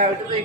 হ্যাঁ ওটা তো এই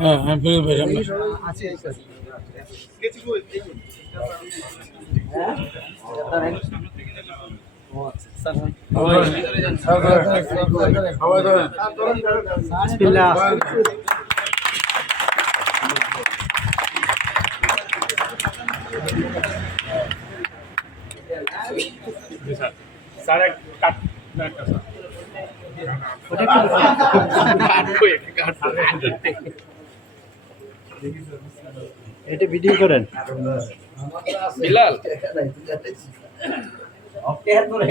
হ্যাঁ হ্যাঁ ভাই সামনে আছে গেছি কই এই তো। খাওয়া দাওয়া বিসমিল্লাহ এটা ভিডিও করেন। বিলাল। ওকে ধরে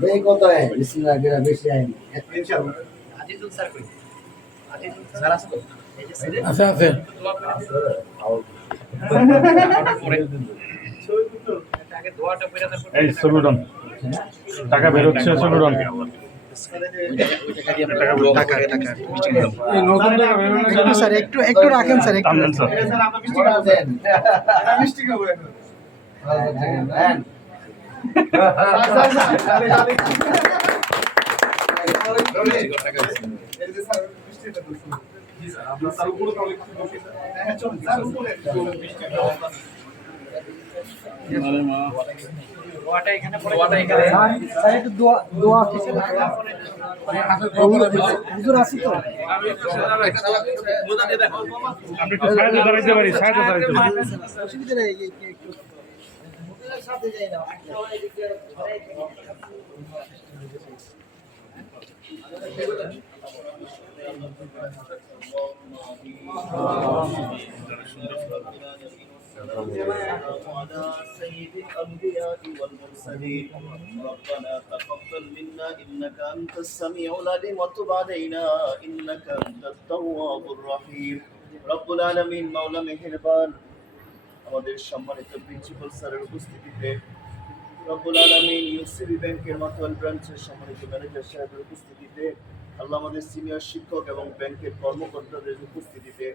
দেই কত है বিসমিল্লাহ করে বেশি আইন। ইনশাআল্লাহ আছে টাকা টাকা বেরোনো স্যার একটু একটু রাখেন। এই একটু। স্যার একটু দোয়া দোয়া কিছু হুজুর আছি তো আপনি একটু সাইডে দাঁড়াইতে পারি সাইডে দাঁড়াইতে পারি। অসুবিধা নেই এই- এই- একটু على سيد الأنبياء والمرسلين ربنا تقبل منا إنك أنت السميع العليم وتب علينا إنك أنت التواب الرحيم رب العالمين মাওলা মেহেরবান আমাদের সম্মানিত প্রিন্সিপাল স্যারের উপস্থিতিতে রব্বুল আলমিন ইউসিবি ব্যাংকের মাতোয়াল ব্রাঞ্চের সম্মানিত ম্যানেজার সাহেবের উপস্থিতিতে, আল্লাহ আমাদের সিনিয়র শিক্ষক এবং ব্যাংকের কর্মকর্তাদের উপস্থিতিতে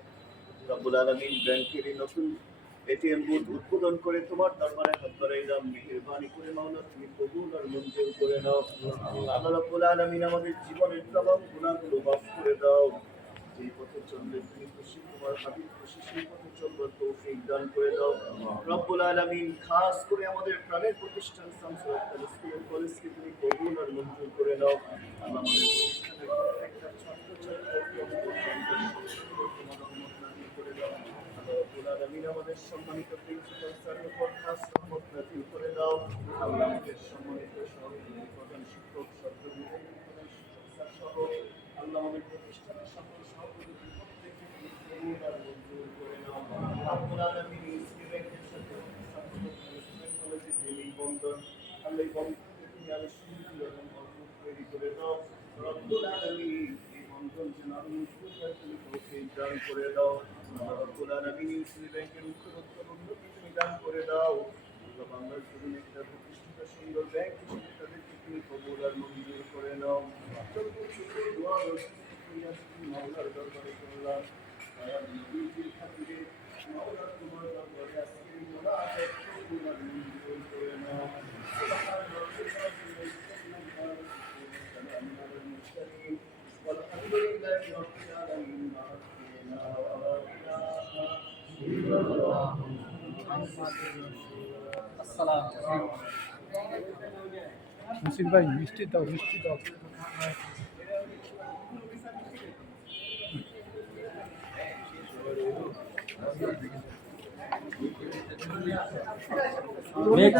রব্বুল আলমিন ব্যাংকের এই নতুন এটিএম বুথ উদ্বোধন করে তোমার দরবারে হাত বাড়াইলাম মেহেরবানি করে মাওলা তুমি কবুল আর মঞ্জুর করে নাও। আল্লাহ রব্বুল আলমিন আমাদের জীবনের তমাম গুণাগুলো মাফ করে দাও। যেই পথে চললে তুমি খুশি, তোমার হাবিব খুশি, সেই পথে চলবার তৌফিক দান করে দাও। রব্বুল আলামিন খাস করে আমাদের প্রাণের প্রতিষ্ঠান সামসুল স্কুল কলেজকে তুমি কবুল আর মঞ্জুর করে নাও এই তৈরি করে দাও রব্বুল আলমিন এই অঞ্চল যেন আরও তুমি সেই করে দাও রব্বুল আলমিন ইসলামী ব্যাংকের উত্তরোত্তর উন্নতি তুমি দান করে দাও বাংলার একটা প্রতিষ্ঠিত সুন্দর ব্যাংক হিসেবে মঞ্জুর করে নাও অত্যন্ত সুন্দর দোয়া রয়েছে তুমি মামলার দরবারে করলাম মুসিদ ভাই মিষ্টি দাও মিষ্টি দাও Next.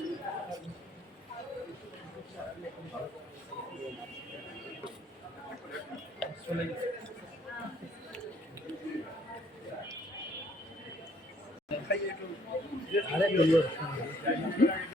আরে